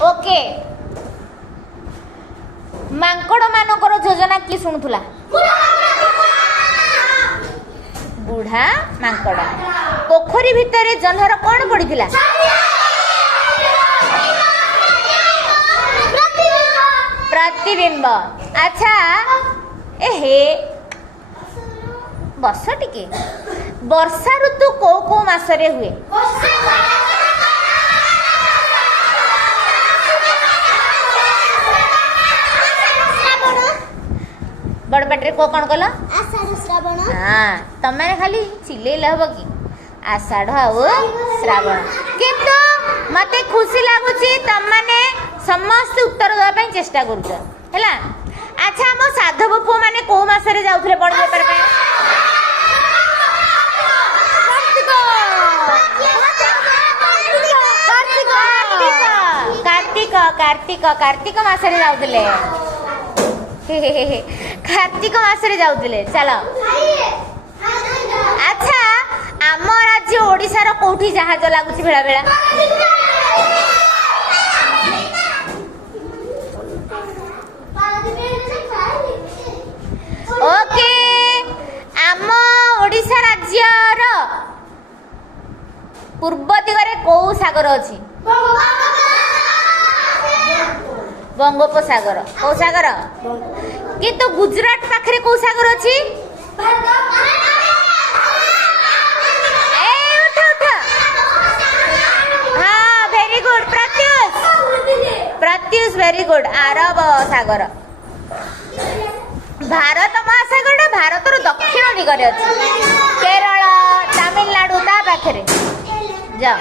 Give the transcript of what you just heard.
Okay Mankad मानकर योजना किए शुणुला बुढ़ा मांकड़ पोखरी भितर जह्नर कौन पड़ीला प्रतिबिंब अच्छा एहे बस टिके वर्षा ऋतु को मासरे हुए बड़ पाटे को कौन कल आषाढ़ श्रावण हाँ तमें खाली चिल्लेल हम कि आषाढ़ आउ श्रावण किंतु मते खुशी लगुच तमने समस्त उत्तर देवाई चेष्टा करुच है। अच्छा आम साधव पुओ मैंने कौ मसरे जाऊे बड़ बेपार कार्तिक कार्तिक कार्तिक मसरे जाऊे कार्तिक मसरे जाऊे चलो अच्छा आम राज्य ओडिशार कोठी जहाज लगुच भेड़ा भेड़ा ओके आम ओडिशा राज्यर पूर्व दिगरे कौ सागर अछि बंगोपसागर कौ सागर किंतु गुजरात पाखरे कौ सागर अछि हाँ very good Pratyush very good अरब सागर भारत महासागर भारतर दक्षिण दिगरे अछि केरल तमिलनाडु ता पाखरे जाओ